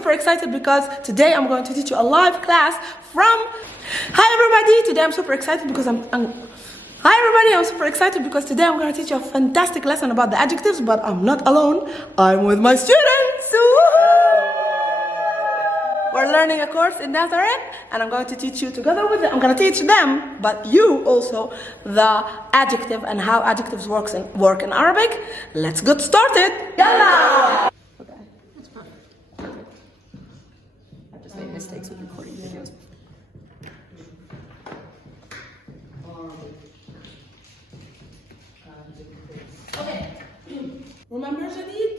super excited because today I'm going to teach you a live class from... Hi everybody, today I'm super excited because Hi everybody, I'm super excited because today I'm going to teach you a fantastic lesson about the adjectives, but I'm not alone, I'm with my students! We're learning a course in Nazareth, and I'm going to teach you together with them. I'm going to teach them, but you also, the adjective and how adjectives work in Arabic. Let's get started. Yalla! Okay. That's perfect. I've just made mistakes with recording videos. Okay. Remember Jadid?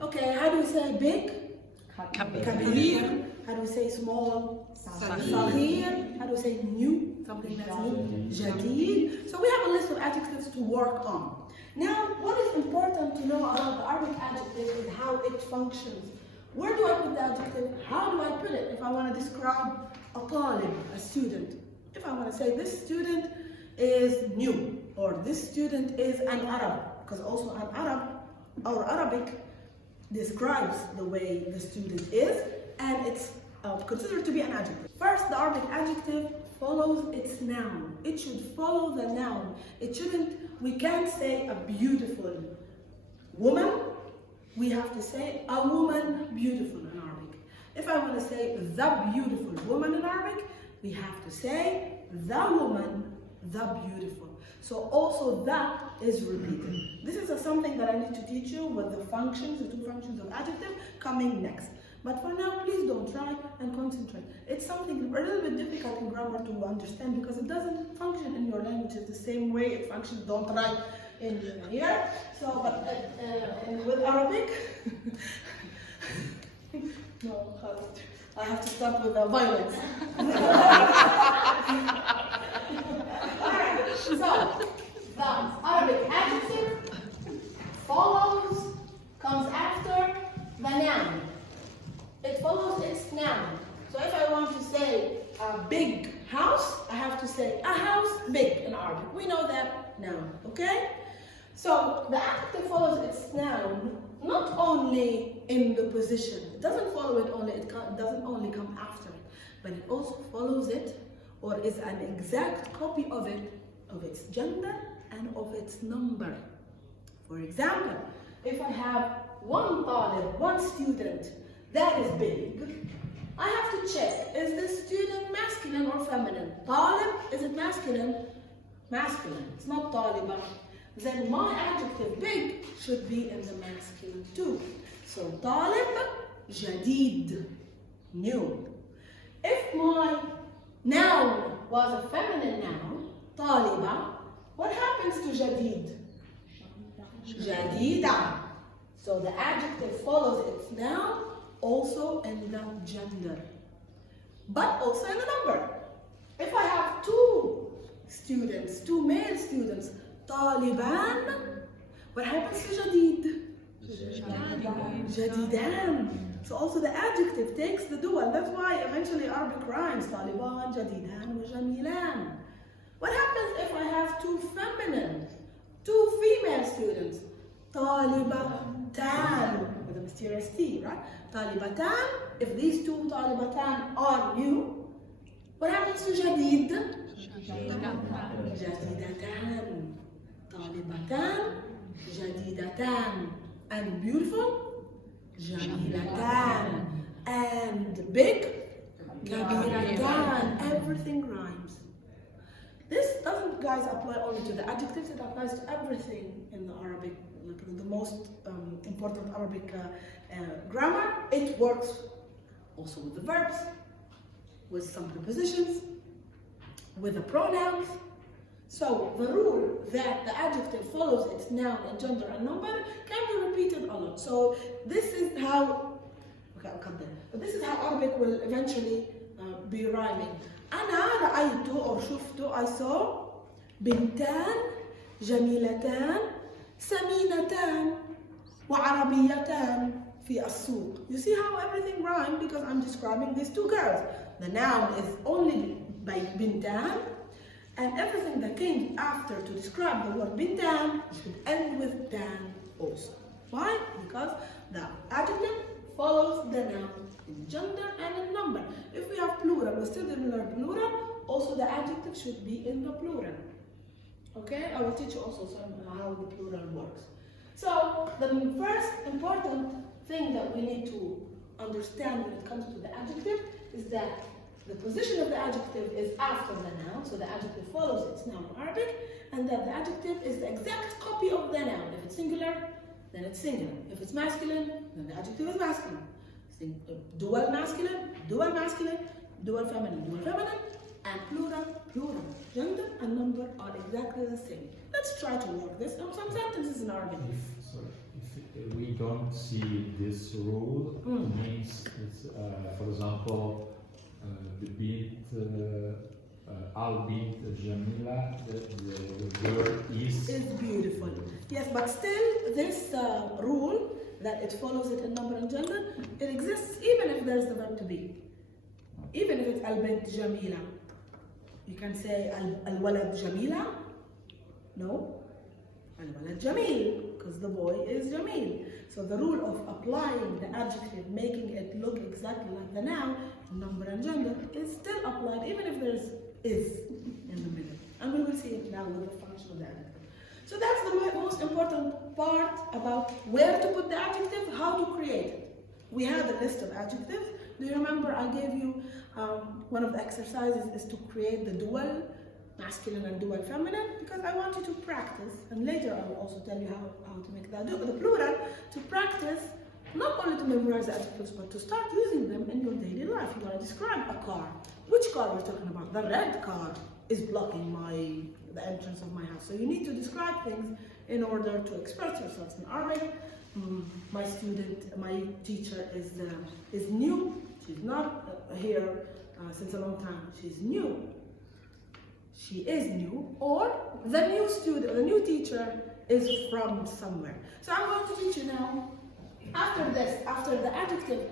Okay, how do we say big? Kabir. How do we say small? Saghir. How do we say new? Something that's new. Jadid. So we have a list of adjectives to work on. Now, what is important to know about the Arabic adjective is how it functions. Where do I put the adjective? How do I put it? If I want to describe a talib, a student. If I want to say this student is new, or this student is an Arab, because also an Arab or Arabic describes the way the student is, and it's considered to be an adjective. First, the Arabic adjective follows its noun. It should follow the noun. We can't say a beautiful woman. We have to say a woman beautiful in Arabic. If I want to say the beautiful woman in Arabic, we have to say the woman, the beautiful. So also that is repeated. This is something that I need to teach you with the functions, the two functions of adjective coming next. But for now, please don't try and concentrate. It's something a little bit difficult in grammar to understand because it doesn't function in your languages the same way it functions. Don't write in here. So, but with Arabic, no, I have to start with the violence. So, the Arabic adjective comes after the noun. It follows its noun. So if I want to say a big house, I have to say a house big in Arabic. We know that noun, okay? So the adjective follows its noun not only in the position. It doesn't follow it only, it doesn't only come after it, but it also follows it or is an exact copy of it, of its gender and of its number. For example, if I have one talib, one student, that is big, I have to check, is this student masculine or feminine? Talib, is it masculine? Masculine, it's not taliba. Then my adjective big should be in the masculine too. So talib, jadid, new. If my noun was a feminine noun, taliba, what happens to jadid? Jadida. So the adjective follows its noun also in the gender, but also in the number. If I have two students, two male students, taliban, what happens to jadid? Jadidan. So also the adjective takes the dual. That's why eventually Arabic rhymes, taliban, jadidan, wa jamilan. What happens if I have two female students? Talibatan, with a mysterious T, right? Talibatan, if these two talibatan are new, what happens to jadid? Jadidatan. Talibatan, jadidatan. And beautiful? Jamilatan. And big? Kabiratan. Everything rhymes. This doesn't, guys, apply only to the adjectives, it applies to everything in the Arabic, like the most important Arabic grammar. It works also with the verbs, with some prepositions, with the pronouns. So the rule that the adjective follows its noun and gender and number can be repeated a lot. So this is how, okay, I'll cut that. But this is how Arabic will eventually be rhyming. أنا رأيت أو شفت, I saw بنتان جميلتان سمينتان وعربيتان في السوق. You see how everything rhymes because I'm describing these two girls. The noun is only by بنتان, and everything that came after to describe the word بنتان should end with tan also. Why? Because the adjective follows the noun in gender, and in number. If we have plural, we still didn't learn plural, also the adjective should be in the plural. Okay, I will teach you also how the plural works. So the first important thing that we need to understand when it comes to the adjective is that the position of the adjective is after the noun, so the adjective follows its noun in Arabic, and that the adjective is the exact copy of the noun. If it's singular, then it's singular. If it's masculine, then the adjective is masculine. Dual masculine, dual masculine, dual feminine, and plural, plural. Gender and number are exactly the same. Let's try to work this on some sentences in Arabic. If we don't see this rule, it means it's, for example, البنت البنت جميلة, the girl is beautiful. Yes, but still this rule that it follows it in number and gender, it exists even if there's the verb to be. Even if it's البنت جميلة. You can say الولد جميلة. No. الولد جميل, because the boy is Jamil. So the rule of applying the adjective, making it look exactly like the noun, number and gender, is still applied even if there's is in the middle. And we will see it now with the function of the adjective. So that's the most important part about where to put the adjective, how to create it. We have a list of adjectives. Do you remember I gave you one of the exercises is to create the dual masculine and dual feminine, because I want you to practice, and later I will also tell you how to make that the plural, to practice not only to memorize the adjectives, but to start using them in your daily life. You want to describe a car. Which car are we talking about? The red car is blocking the entrance of my house. So you need to describe things in order to express yourselves in Arabic. My teacher is new. She's not here since a long time. She's new. She is new, or the new student, the new teacher is from somewhere. So I'm going to teach you now, after this, after the adjective,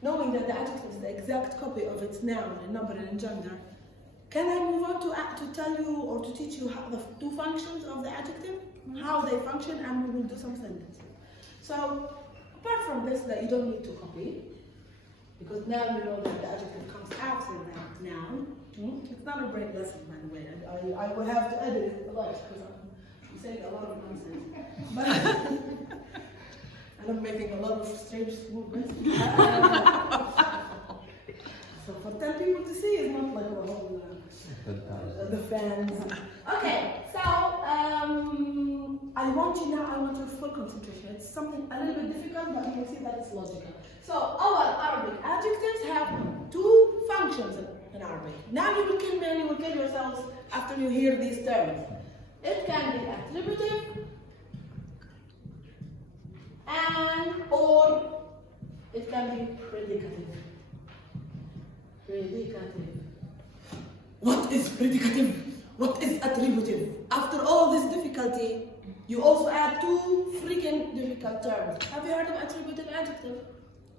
knowing that the adjective is the exact copy of its noun in number and in gender, can I move on to tell you or to teach you how the two functions of the adjective, how they function, and we will do some sentences. So apart from this, that you don't need to copy, because now you know that the adjective comes after the noun. It's not a great lesson, by the way. I will have to edit it a lot because I'm saying a lot of nonsense. But and I'm making a lot of strange movements. So for 10 people to see is not like a whole the fans. Okay, so I want your full concentration. It's something a little bit difficult, but you will see that it's logical. So our Arabic adjectives have two functions in Arabic. Now you will kill me and you will kill yourselves after you hear these terms. It can be attributive or it can be predicative. Predicative. What is predicative? What is attributive? After all this difficulty, you also add two freaking difficult terms. Have you heard of attributive adjective?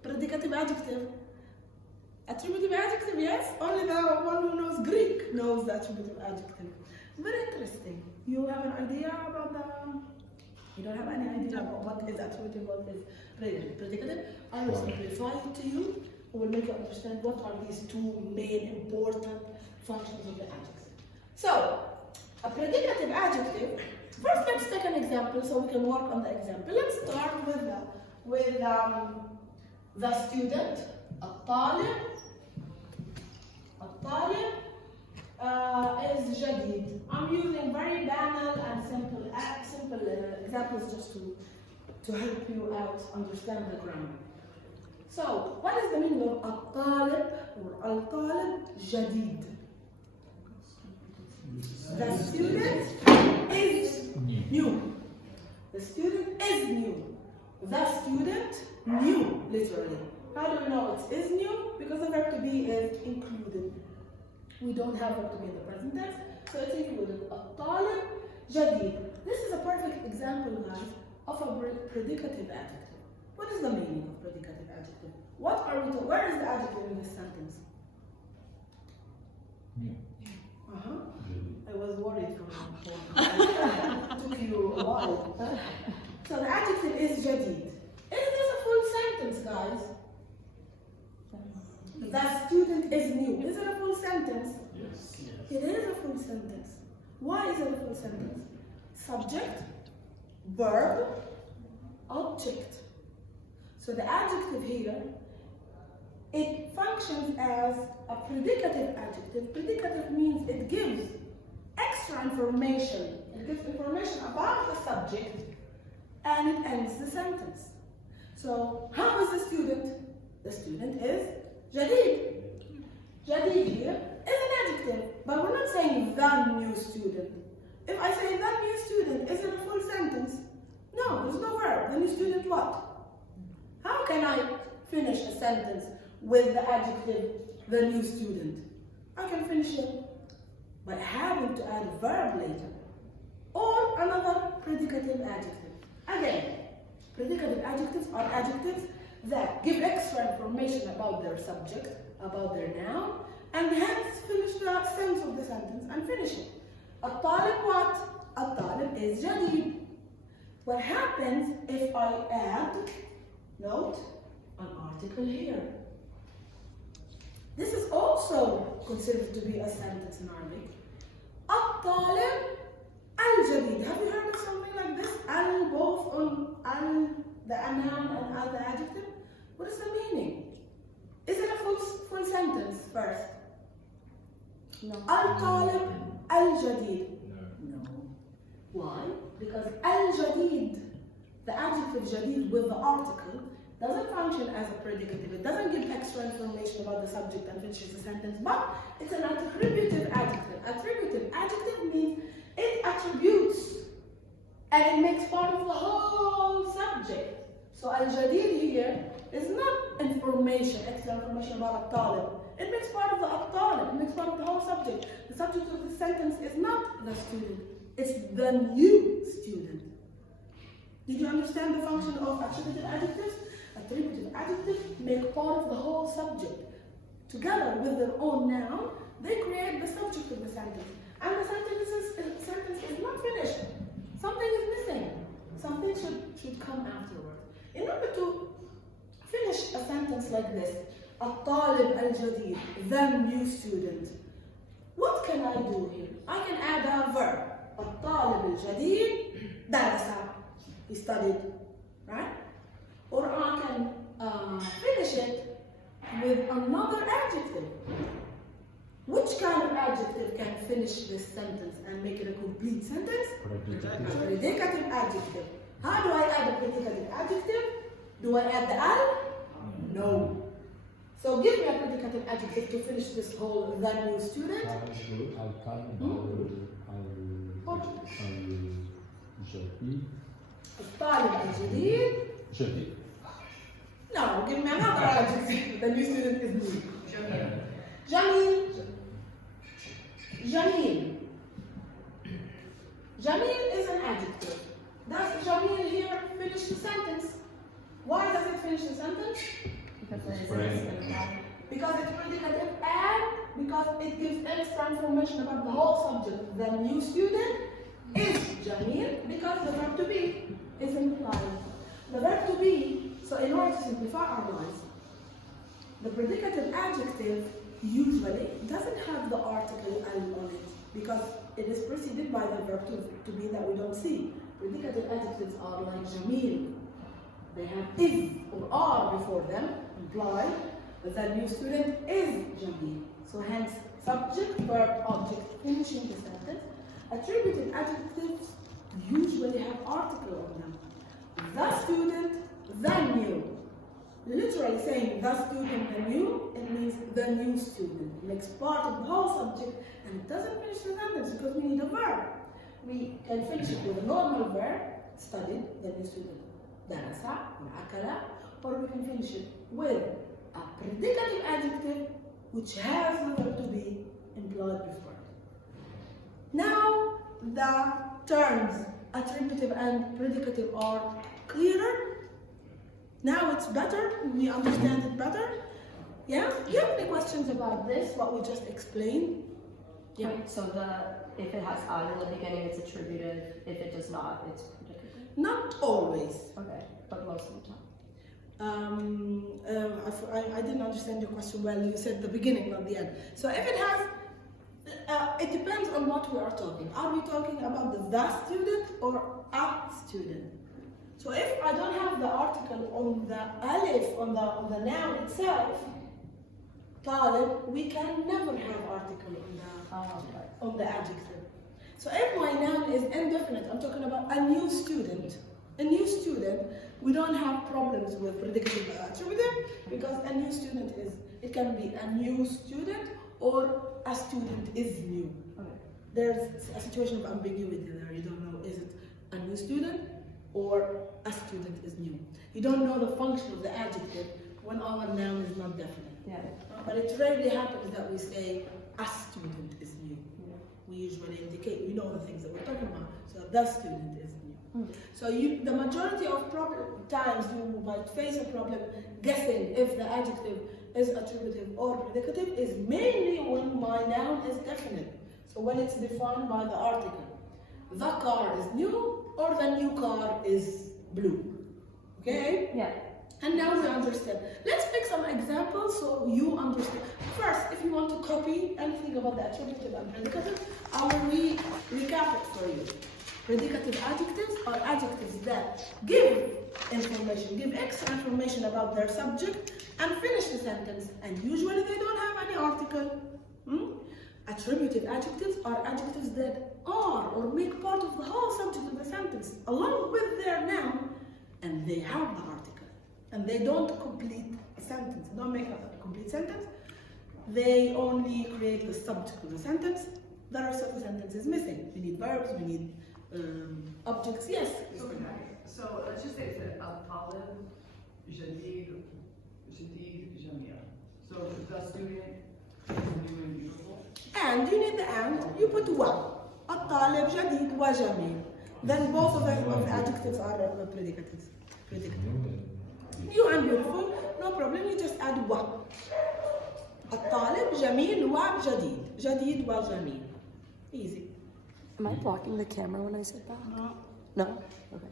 Predicative adjective? Attributive adjective, yes? Only the one who knows Greek knows the attributive adjective. Very interesting. You have an idea about you don't have any idea about what is attributive, what is predicative? I will simplify it to you. I will make you understand what are these two main important functions of the adjective. So, a predicative adjective, first let's take an example so we can work on the example. Let's start with the student. الطالب is جديد. I'm using very banal and simple examples just to help you out understand the grammar. So, what is the meaning of الطالب or الطالب جديد? The student is new. The student is new. The student new, literally. How do we know it is new? Because the verb to be is included. We don't have verb to be in the present tense, so it's included. الطالب جديد. This is a perfect example, guys, of a predicative adjective. What is the meaning of predicative adjective? What are we talking? Where is the adjective in this sentence? new. I was worried for it took you a while. So the adjective is جديد. Is this a full sentence, guys? full sentence. Why is it a full sentence? Subject, verb, object. So the adjective here, it functions as a predicative adjective. Predicative means it gives extra information. It gives information about the subject and it ends the sentence. So how is the student? The student is Jadid. Jadid here is an adjective, but we're not saying the new student. If I say the new student, is it a full sentence? No, there's no verb. The new student what? How can I finish a sentence with the adjective the new student? I can finish it by having to add a verb later. Or another predicative adjective. Again, predicative adjectives are adjectives that give extra information about their subject, about their noun, and hence finish the sense of the sentence and finish it. الطالب what? الطالب is جديد. What happens if I add, note, an article here? This is also considered to be a sentence in Arabic. الطالب الجديد. Have you heard of something like this? Al both on al the noun and al the adjective? What is the meaning? Is it a full sentence first? No. الطالب الجديد. No. Why? Because al-jadid, the adjective jadid with the article, doesn't function as a predicative. It doesn't give extra information about the subject and finishes the sentence, but it's an attributive adjective. Attributive adjective means it attributes and it makes part of the whole subject. So al-jadid here is not information, extra information about al-talib. It makes part of the al-talib. It makes part of the whole subject. The subject of the sentence is not the student. It's the new student. Did you understand the function of attributive adjectives? Attributive adjectives make part of the whole subject. Together with their own noun, they create the subject of the sentence. And the sentence is not finished. Something is missing. Something should come afterwards. In order to finish a sentence like this, الطالب الجديد, the new student, what can I do here? I can add a verb. الطالب الجديد درس. He studied, right? Or I can finish it with another adjective. Which kind of adjective can finish this sentence and make it a complete sentence? Predicative adjective. How do I add a predicative adjective? Do I add the al? No. So give me a predicative adjective to finish this whole the new student. الطالب الجديد. جديد. No, give me another adjective. The new student is new. Jamil. Jamil. Jamil is an adjective. Does Jamil here finish the sentence? Why does it finish the sentence? Because it's predicative and because it gives extra information about the whole subject. The new student is Jamil because the verb to be is implied. The verb to be, so in order to simplify our lives, the predicative adjective usually doesn't have the article al on it because it is preceded by the verb to be that we don't see. Predicative adjectives are like Jamil. They have is or are before them, imply that the new student is Jamil. So hence, subject, verb, object, finishing the sentence. Attributive adjectives usually have article on them. The student, the new. Literally saying the student, the new, it means the new student. It makes part of the whole subject and it doesn't finish the sentence because we need a verb. We can finish it with a normal verb, studied, the new student, darasa, or akala, or we can finish it with a predicative adjective which has the verb to be employed before it. Now the terms attributive and predicative are clearer. Now it's better, we understand it better. Yeah? Do you have any questions about this, what we just explained? Yeah. So if it has al in the beginning, it's attributive. If it does not, it's predicative. Not always. Okay, but most of the time. I didn't understand your question well. You said the beginning, not the end. So if it has But it depends on what we are talking. Are we talking about the student or a student? So if I don't have the article on the alif, on the noun itself, طالب, we can never have article on the adjective. So if my noun is indefinite, I'm talking about a new student. A new student, we don't have problems with predicative attributive because a new student is, it can be a new student or a student is new. Okay. There's a situation of ambiguity there. You don't know, is it a new student or a student is new. You don't know the function of the adjective when our noun is not definite. Yeah. But it rarely happens that we say a student is new. We usually indicate, we know the things that we're talking about. So the student is new. So the majority of times you might face a problem guessing if the adjective is attributive or predicative is mainly when my noun is definite. So when it's defined by the article. The car is new or the new car is blue. Okay? Yeah. And now we understand. Let's pick some examples so you understand. First, if you want to copy anything about the attributive and predicative, I will recap it for you. Predicative adjectives are adjectives that give information, give extra information about their subject and finish the sentence. And usually they don't have any article. Attributive adjectives are adjectives that are or make part of the whole subject of the sentence along with their noun, and they have the article. And they don't complete a sentence, they don't make a complete sentence. They only create the subject of the sentence. There are certain sentences missing. We need verbs, we need objects, yes. So let's just say it's الطالب جديد جميل. So the student is new and beautiful. And you need the and, you put wa. الطالب جديد وجميل. Then both of the adjectives are predicatives. New and beautiful, no problem, you just add wa. الطالب جميل وجديد. جديد وجميل. Easy. Am I blocking the camera when I said that? No. No? Okay.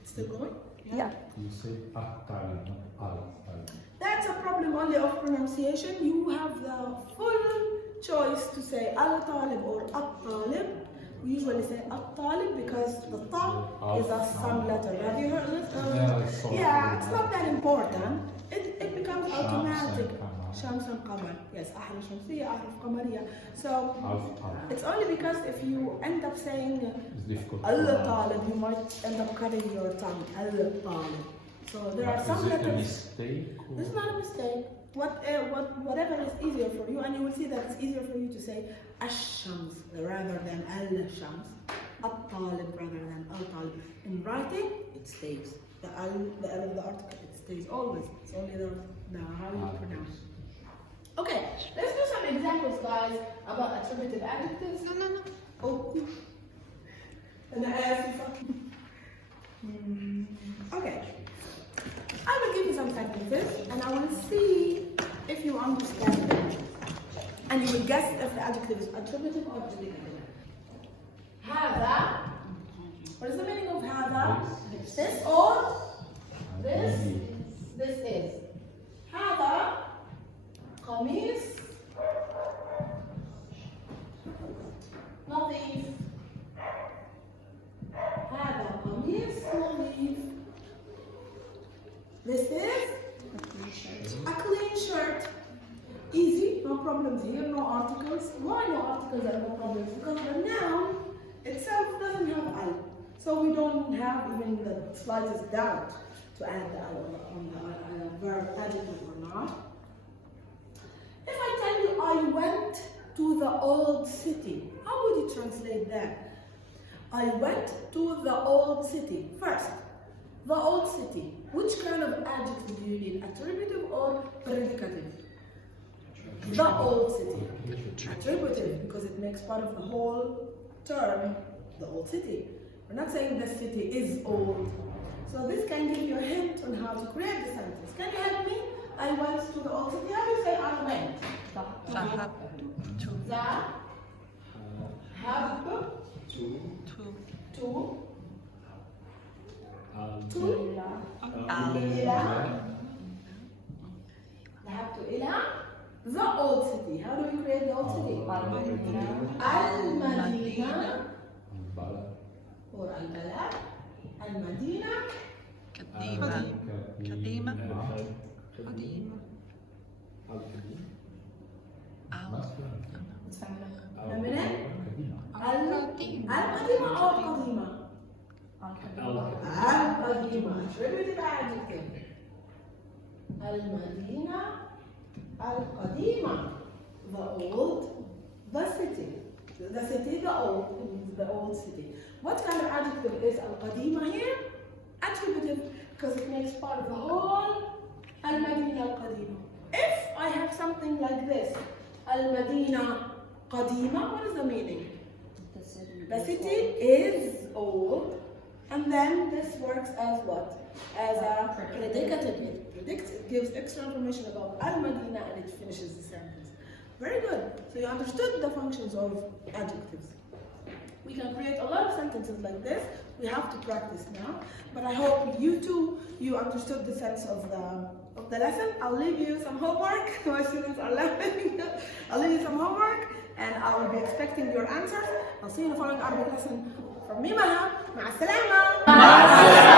It's still going? Yeah. You say at-talib, not al-talib. That's a problem only of pronunciation. You have the full choice to say al-talib or at-talib. We usually say at-talib because the ta is a sum letter. Have you heard it? Yeah, it's not that important. It becomes automatic. Shams and Qamar. Yes, أحرف شمسية, أحرف قمرية. So it's only because if you end up saying al-talib, you might end up cutting your tongue. Al-talib. So there are some letters. Is it a mistake? This is not a mistake. Whatever is easier for you, and you will see that it's easier for you to say ash-shams rather than al-shams, at-talib rather than al-talib. In writing, it stays. The L of the article, it stays always. It's only the how you pronounce. Okay, let's do some examples, guys, about attributive adjectives. No. Oh. And I ask you. Okay. I will give you some sentences and I will see if you understand them. And you will guess if the adjective is attributive or predicative. هذا. What is the meaning of هذا? This or this? This is. هذا قميص نظيف. هذا قميص نظيف. This is a clean shirt. Easy, no problems here, no articles. Why no articles and no problems? Because the noun itself doesn't have al. So we don't have even the slightest doubt to add the al on the verb adjective or not. If I tell you I went to the old city, how would you translate that? I went to the old city. First, the old city. Which kind of adjective do you need? Attributive or predicative? The old city. Attributive, because it makes part of the whole term, the old city. We're not saying the city is old. So this can give you a hint on how to create the sentence. Can you help me? I went to the old city. How do you say I went? Zahab to إلى ذهبت إلى The old city. How do we create the old city? Al-Madina or Al-Balad. Al-Madina. قديمة قديمة قديمة feminine. Al-Qadima or Qadima? Al-Qadima. Attributive adjective. Al-Madina. Al-Qadima. The old. The city. The city, the old city. What kind of adjective is Al-Qadima here? Attributive, because it makes part of the whole Al-Madina Al-Qadima. If I have something like this, Al-Madina Qadima, what is the meaning? The city is old, and then this works as what? As a predicative. It gives extra information about Al-Madina and it finishes the sentence. Very good. So you understood the functions of adjectives. We can create a lot of sentences like this. We have to practice now. But I hope you too, you understood the sense of the lesson. I'll leave you some homework. My students are laughing. I'll leave you some homework and I will be expecting your answers. I'll see you in the following Arabic lesson. From me, Maha. مع السلامة.